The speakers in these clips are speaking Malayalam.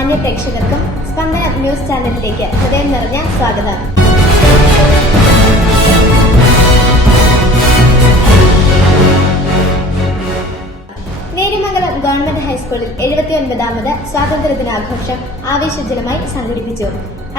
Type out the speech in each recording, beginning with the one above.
മാന്യ പ്രേക്ഷകർക്കും സ്പന്ദനം ന്യൂസ് ചാനലിലേക്ക് ഹൃദയം നിറഞ്ഞ സ്വാഗതം. നേര്യമംഗലം ഗവൺമെന്റ് ഹൈസ്കൂളിൽ 79ാമത് സ്വാതന്ത്ര്യദിനാഘോഷം ആവേശജനമായി സംഘടിപ്പിച്ചു.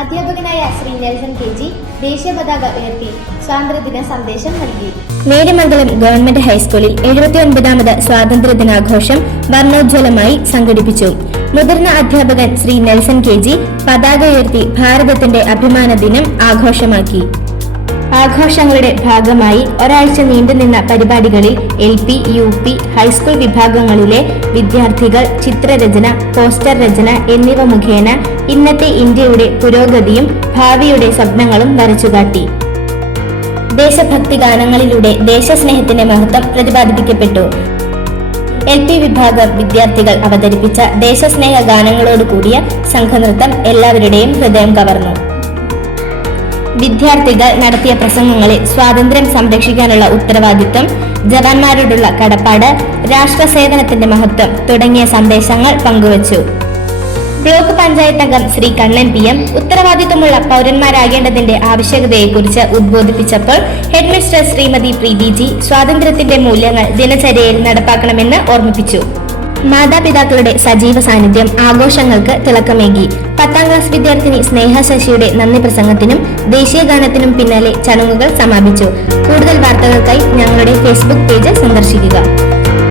അധ്യാപകനായ ശ്രീ നെൽസൺ KG ദേശീയ പതാക ഉയർത്തി സ്വാതന്ത്ര്യദിന സന്ദേശം നൽകി. നേര്യമംഗലം ഗവൺമെന്റ് ഹൈസ്കൂളിൽ 79ാമത് സ്വാതന്ത്ര്യദിനാഘോഷം വർണ്ണോജ്വലമായി സംഘടിപ്പിച്ചു. മുതിർന്ന അധ്യാപകൻ ശ്രീ നെൽസൺ KG പതാക ഉയർത്തി ഭാരതത്തിന്റെ അഭിമാന ദിനം ആഘോഷമാക്കി. ആഘോഷങ്ങളുടെ ഭാഗമായി ഒരാഴ്ച നീണ്ടുനിന്ന പരിപാടികളിൽ LP, UP, ഹൈസ്കൂൾ വിഭാഗങ്ങളിലെ വിദ്യാർത്ഥികൾ ചിത്രരചന, പോസ്റ്റർ രചന എന്നിവ മുഖേന ഇന്നത്തെ ഇന്ത്യയുടെ പുരോഗതിയും ഭാവിയുടെ സ്വപ്നങ്ങളും വരച്ചുകാട്ടി. ദേശഭക്തി ഗാനങ്ങളിലൂടെ ദേശസ്നേഹത്തിന്റെ മഹത്വം പ്രതിപാദിപ്പിക്കപ്പെട്ടു. LP വിഭാഗം വിദ്യാർത്ഥികൾ അവതരിപ്പിച്ച ദേശസ്നേഹ ഗാനങ്ങളോട് കൂടിയ സംഘനൃത്തം എല്ലാവരുടെയും ഹൃദയം കവർന്നു. വിദ്യാർത്ഥികൾ നടത്തിയ പ്രസംഗങ്ങളിൽ സ്വാതന്ത്ര്യം സംരക്ഷിക്കാനുള്ള ഉത്തരവാദിത്വം, ജവാന്മാരോടുള്ള കടപ്പാട്, രാഷ്ട്രസേവനത്തിന്റെ മഹത്വം തുടങ്ങിയ സന്ദേശങ്ങൾ പങ്കുവച്ചു. ബ്ലോക്ക് പഞ്ചായത്ത് അംഗം ശ്രീ കണ്ണൻ PM ഉത്തരവാദിത്വമുള്ള പൗരന്മാരാകേണ്ടതിന്റെ ആവശ്യകതയെക്കുറിച്ച് ഉദ്ബോധിപ്പിച്ചപ്പോൾ ഹെഡ്മിസ്റ്റർ ശ്രീമതി പ്രീതി G സ്വാതന്ത്ര്യത്തിന്റെ മൂല്യങ്ങൾ ദിനചര്യയിൽ നടപ്പാക്കണമെന്ന് ഓർമ്മിപ്പിച്ചു. മാതാപിതാക്കളുടെ സജീവ സാന്നിധ്യം ആഘോഷങ്ങൾക്ക് തിളക്കമേകി. 10ാം ക്ലാസ് വിദ്യാർത്ഥിനി സ്നേഹ ശശിയുടെ നന്ദി പ്രസംഗത്തിനും ദേശീയ ഗാനത്തിനും പിന്നാലെ ചടങ്ങുകൾ സമാപിച്ചു. കൂടുതൽ വാർത്തകൾക്കായി ഞങ്ങളുടെ Facebook പേജ് സന്ദർശിക്കുക.